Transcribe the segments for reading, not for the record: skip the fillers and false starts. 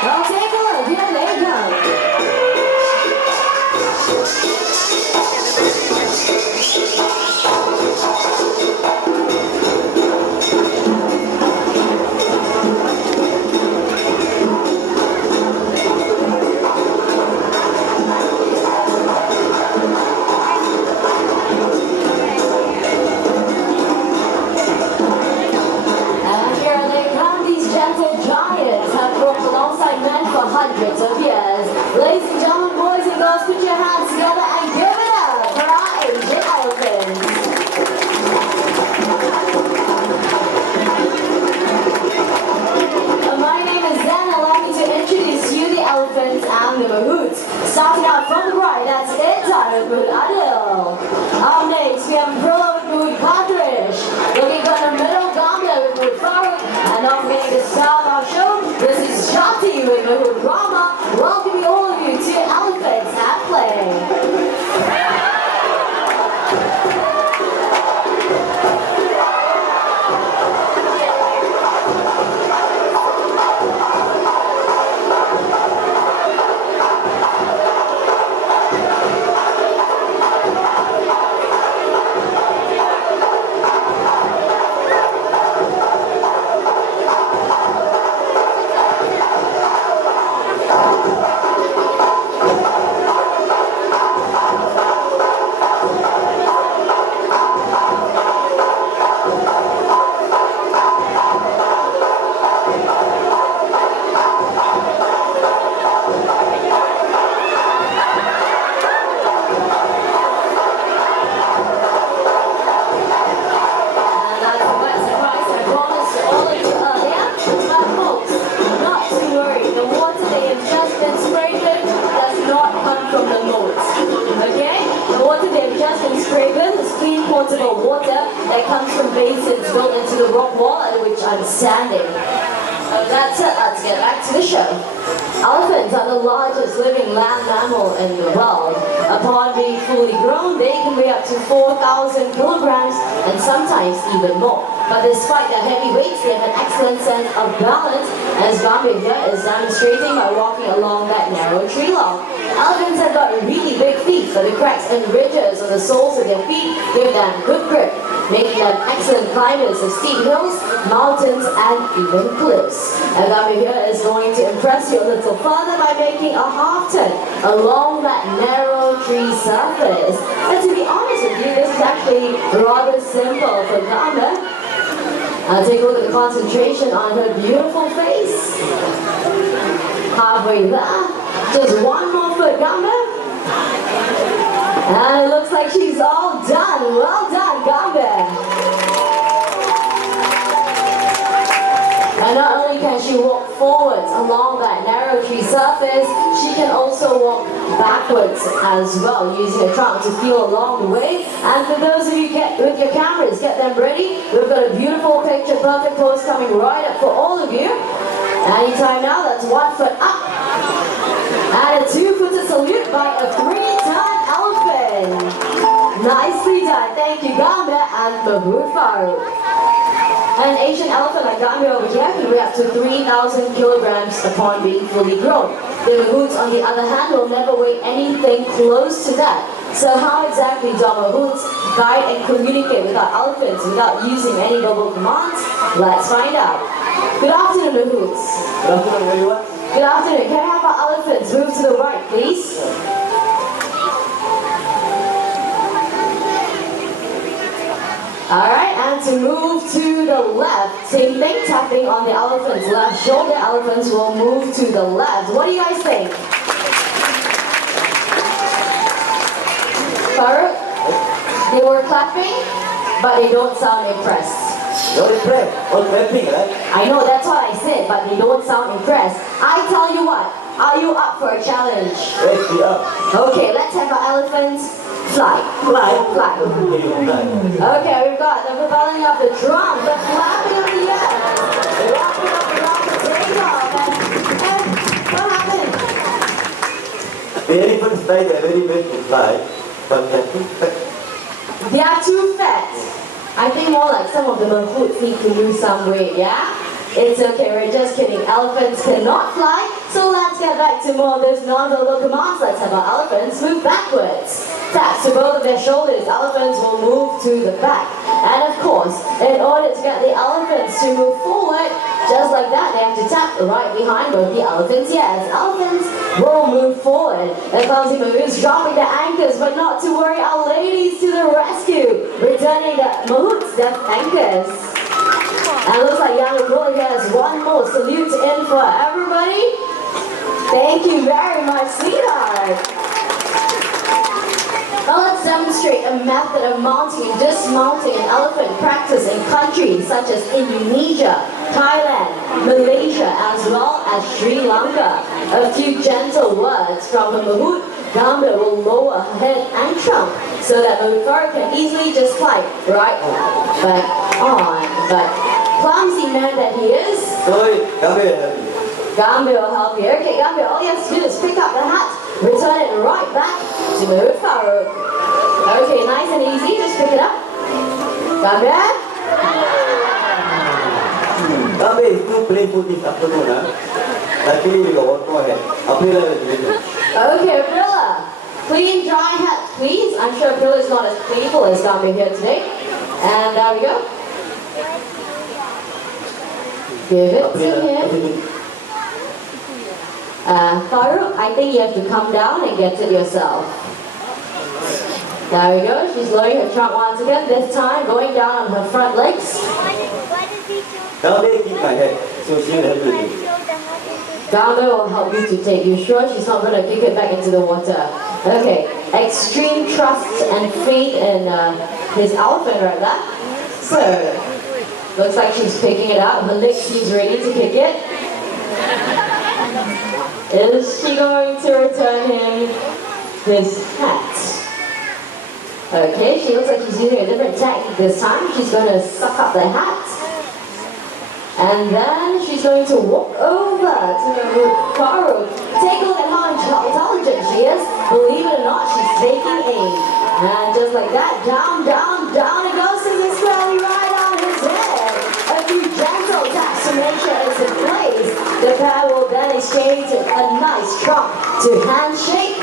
Well, take a look. Here they go. Hundreds of years. Ladies and gentlemen, boys and girls, put your hands together and give it up for our Asian elephants. My name is Zen. Allow me to introduce you the elephants and the mahouts. Starting out from the right, that's Intan with Mahout Adil. Up next, we have Pro with Mahout Partridge. Looking for the middle, Gambia with Mahout Farooq. And opening the star of our show, this is Shati with Mahout Rama. Welcoming all of you to Elephants at Play. Potable water that comes from basins built into the rock wall at which I'm standing. That's it, let's get back to the show. Elephants are the largest living land mammal in the world. Upon being fully grown, they can weigh up to 4,000 kilograms and sometimes even more. But despite their heavy weights, they have an excellent sense of balance, as Gambia here is demonstrating by walking along that narrow tree log. Elephants have got really big feet, so the cracks and ridges on the soles of their feet give them good grip, making them excellent climbers of steep hills, mountains, and even cliffs. And Gambia here is going to impress you a little further by making a half turn along that narrow tree surface. And to be honest with you, this is actually rather simple for Gambia. Take a look at the concentration on her beautiful face. Halfway there. Just one more foot, Gambia. And it looks like she's all done. Well done, Gambia. And not only can she walk forwards along that narrow tree surface, she can also walk backwards as well, using her trunk to feel along the way. And for those of you with your cameras, get them ready. We've got a beautiful picture perfect pose coming right up for all of you. Anytime now, that's 1 foot up. And a 2-footed salute by a 3-ton elephant. Nicely done. Thank you, Gambia and Mahout Farooq. An Asian elephant like Gambia over here can weigh up to 3,000 kilograms upon being fully grown. The mahouts, on the other hand, will never weigh anything close to that. So how exactly do mahouts guide and communicate with our elephants without using any verbal commands? Let's find out. Good afternoon, mahouts. Good afternoon, everyone. Good afternoon. Can I have our elephants move to the right, please? Alright, and to move to the left, same thing, tapping on the elephant's left shoulder. Elephants will move to the left. What do you guys think? Farooq, they were clapping, but they don't sound impressed. You're impressed. All clapping, right? I know, that's what I said, but they don't sound impressed. I tell you what, are you up for a challenge? Yes, we are. Okay, let's have our elephants fly. Fly. Fly. Fly. Okay, we've got the propelling of the drum, the flapping of the air, wrapping up around the takeoff, and what happened? The elephants fly, they're very big to fly, but they're too fat. They are too fat. I think more like some of the mahouts need to lose some weight, yeah? It's okay, we're just kidding. Elephants cannot fly, so let's get back to more of those non-verbal commands. Let's have our elephants move backwards. Taps to both of their shoulders, elephants will move to the back. And of course, in order to get the elephants to move forward, just like that, they have to tap right behind both the elephants' ears. Elephants will move forward. The clumsy mahout's dropping the anchors, but not to worry, our ladies to the rescue, returning the mahout's death anchors. And looks like Young Gorilla here has one more salute in for everybody. Thank you very much, sweetheart. Now let's demonstrate a method of mounting and dismounting an elephant practice in countries such as Indonesia, Thailand, Malaysia, as well as Sri Lanka. A few gentle words from the mahout. Gambir will lower her head and trunk so that the fur can easily just slide right back on. But clumsy man that he is, Sorry, Gambir help you. Gambir will help you. Okay, Gambir, all you have to do is pick up the hat, return it right back to Mahout Farouk. Okay, nice and easy, just pick it up. Gambir? Gambir is too playful this afternoon, huh? Luckily we got one more head. April is with Okay, Aprilla. Clean, dry hat, please. I'm sure Aprilla is not as playful as Gambir here today. And there we go. Give it to him. Farouk, I think you have to come down and get it yourself. There we go. She's lowering her trunk once again. This time going down on her front legs. Gambir keep my head, so she will help you. Gambir will help you to take. You sure she's not going to kick it back into the water? Okay. Extreme trust and faith in his elephant right there. So, looks like she's picking it up. Her leg seems ready to kick it. Is she going to return him his hat? Okay, she looks like she's using a different technique this time. She's going to suck up the hat. And then she's going to walk over to the Farouk. Take a look at how intelligent she is. Believe it or not, she's taking aim. And just like that, down, down, down it goes to this squarely right on his head. A few gentle taps to make sure it's in place. The pair will then exchange a nice trunk to handshake.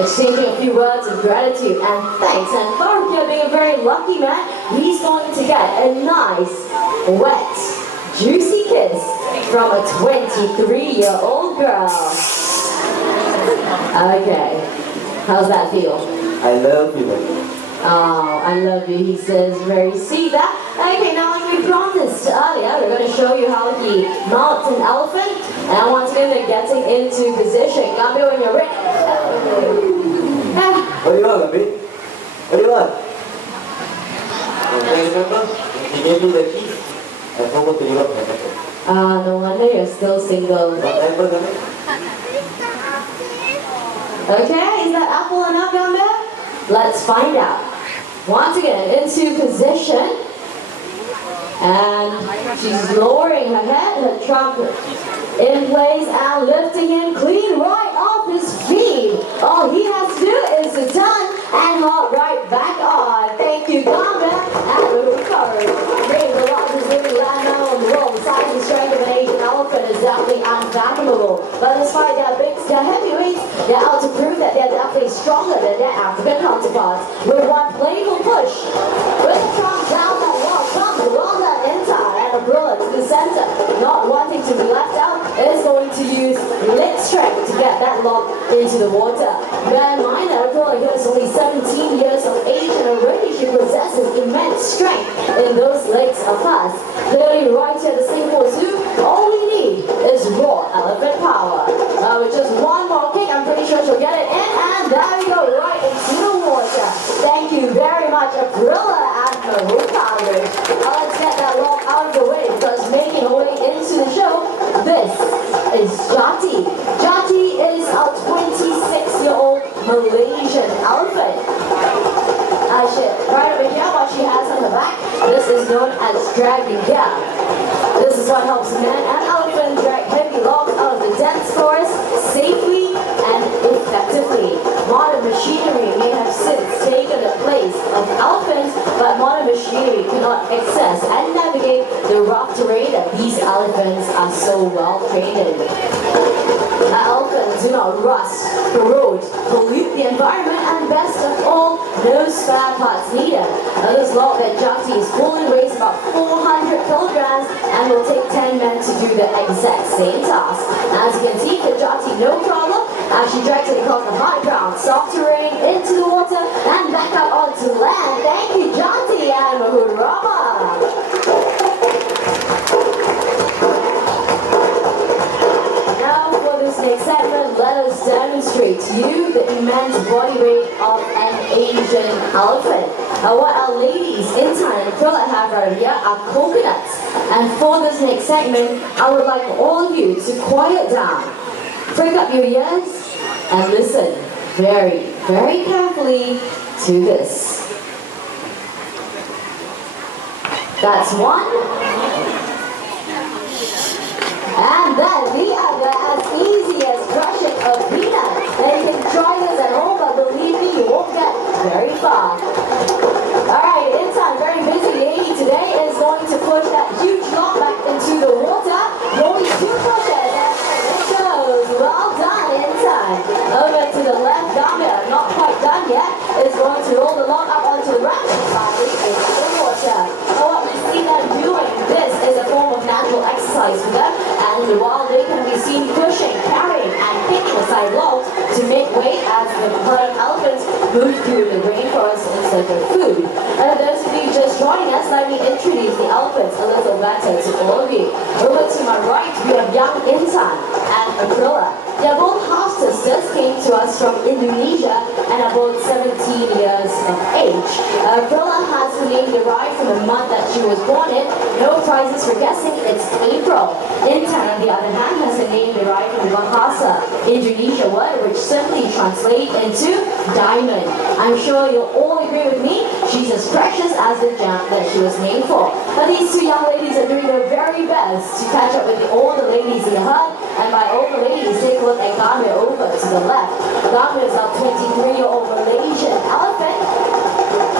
Exchanging a few words of gratitude and thanks. And Farouk here being a very lucky man, he's going to get a nice, wet, juicy kiss from a 23-year-old girl. Okay, how's that feel? I love you, baby. Oh, I love you, he says, very sweet. Okay, now as we promised earlier, we're going to show you how he mounts an elephant. And once again, they're getting into position. Gambir, when you're ready. What do you want, Gambir? What do you want? Okay, remember? He gave me the key. I forgot to give up my number. No wonder you're still single. What number, Gambir? Okay, is that apple enough, Gambir? Let's find out. Once again, into position. And she's lowering her head, her trunk in place and lifting him clean right off his feet. All he has to do is to turn and hop right back on. Thank you, Gambir, and the recovery. Being the largest living land mammal in the world, the size and strength of an Asian elephant is definitely unfathomable. But despite their heavyweights, they're out to prove that they're definitely stronger than their African counterparts. With one playful push, with the trunk down that wall, comes Rhonda inside and a Aprilla to the center, not wanting to be left out, is going to use leg strength to get that lock into the water. Bear in mind that Aprilla here is only 17 years of age and already she possesses immense strength in those legs of hers. Clearly right here at the Singapore Zoo, all we need is raw elephant power. With just one more kick, I'm pretty sure she'll get it in, and there we go, right into the water. Thank you very much, Aprilla and Mahout Farouk. Now let's get that lock out of the way, because making her way into the show, this is Jati. Jati is a 26-year-old Malaysian elephant. Right over here, what she has on her back, this is known as dragging gear. This is what helps men and elephants drag heavy logs out of the dense forest safely and effectively. Modern machinery may have since taken the place of elephants, but modern machinery cannot access and navigate the rough terrain so well trained. Elephants do not rust, corrode, pollute the environment, and best of all, no spare parts needed. This log that Jati is pulling weighs about 400 kilograms and will take 10 men to do the exact same task. As you can see, for Jati, no problem, as she drags it across the high ground, soft terrain, into the water, and back up onto land. Thank you, Jati and Mahurama. Next segment, let us demonstrate to you the immense body weight of an Asian elephant. What our ladies in Thailand and Krilla have right here are coconuts. And for this next segment, I would like all of you to quiet down, prick up your ears, and listen very, very carefully to this. That's one. And then the other, as easy as crushing a peanut. And you can try this at home, but believe me, you won't get very far. Alright, Intan, very busy lady today, is going to push that huge log back into the water. Only 2 pushes, and it goes. Well done, Intan. Over to the left, Gambia, not quite done yet, is going to roll the log up onto the right side into the water. So what we see them doing, this is a form of natural exercise for them. And while they can be seen pushing, carrying, and picking aside logs to make way as the herd of elephants move through the rainforest in search of food. And those of you just joining us, let me introduce the elephants a little better to all of you. Over to my right, we have young Intan and Akrilla. They are both half sisters, came to us from Indonesia and are both 17 years of age. Akrilla has her name derived from the month that she was born in. No prizes for guessing, it's April. Intan, on the other hand, has a name derived from the Bahasa Indonesia word, which simply translates into diamond. I'm sure you'll all agree with me, she's as precious as the gem that she was made for. But these 2 young ladies are doing their very best to catch up with all the ladies in the herd, and by all the ladies, take a look at Gambia over to the left. Gambia is a 23-year-old Malaysian elephant,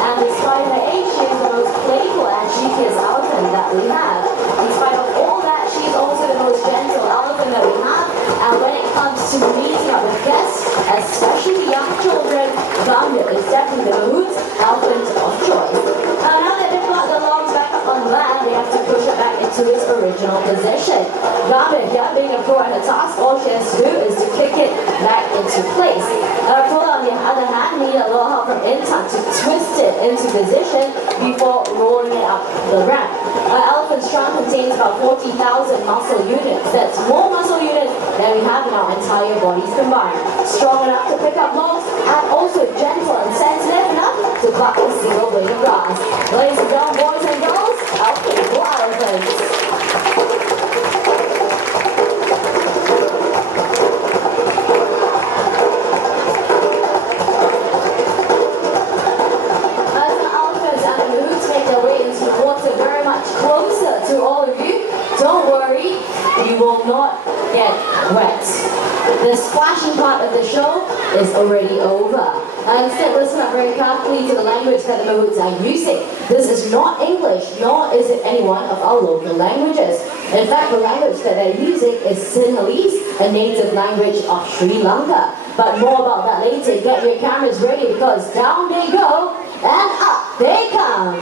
and despite her age, she is the most playful and cheekiest elephant that we have. In spite of all that, she is also the most gentle elephant that we have, and when it comes to meeting up with guests, especially young children, Gambia is definitely the Mahout's elephant of choice. Now that they've got the logs back up on land, we have to push it back into its original position. Gambia, here being a pro at her task, all she has to do is to kick it back into place. Pro, on the other hand, needed a little help from Intan to twist it into position before rolling it up the ramp. Elephant's trunk contains about 40,000 muscle units. That's more muscle units than we have in our entire bodies combined. Strong enough to pick up logs, and also gentle and sensitive enough to pluck a single blade of grass. Ladies and gentlemen, boys and girls, our playful elephants. Not get wet. The splashing part of the show is already over. Instead, listen up very carefully to the language that the Mahouts are using. This is not English, nor is it any one of our local languages. In fact, the language that they're using is Sinhalese, a native language of Sri Lanka. But more about that later. Get your cameras ready, because down they go and up they come.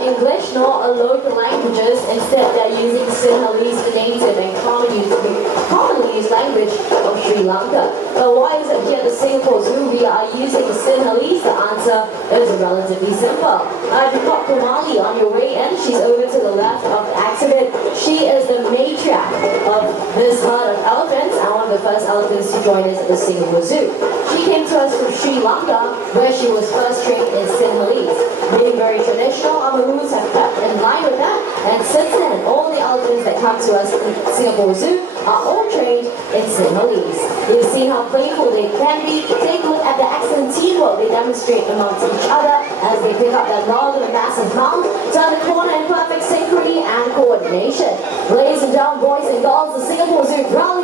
English, nor a local languages. Instead, they're using Sinhalese, the native and commonly used language of Sri Lanka. But why is it here at the Singapore Zoo we are using Sinhalese? The answer is relatively simple. You've got Kumali on your way in. She's over to the left of the exhibit. She is the matriarch of this herd of elephants and one of the first elephants to join us at the Singapore Zoo. She came to us from Sri Lanka, where she was first trained in Sinhalese. Being very traditional, our Mahouts have kept in line with that, and since then, all the elephants that come to us in Singapore Zoo are all trained in Sinhalese. You've seen how playful they can be. Take a look at the excellent teamwork they demonstrate amongst each other as they pick up that log of a massive mound, turn the corner in perfect synchrony and coordination. Ladies and gentlemen, boys and girls, the Singapore Zoo proudly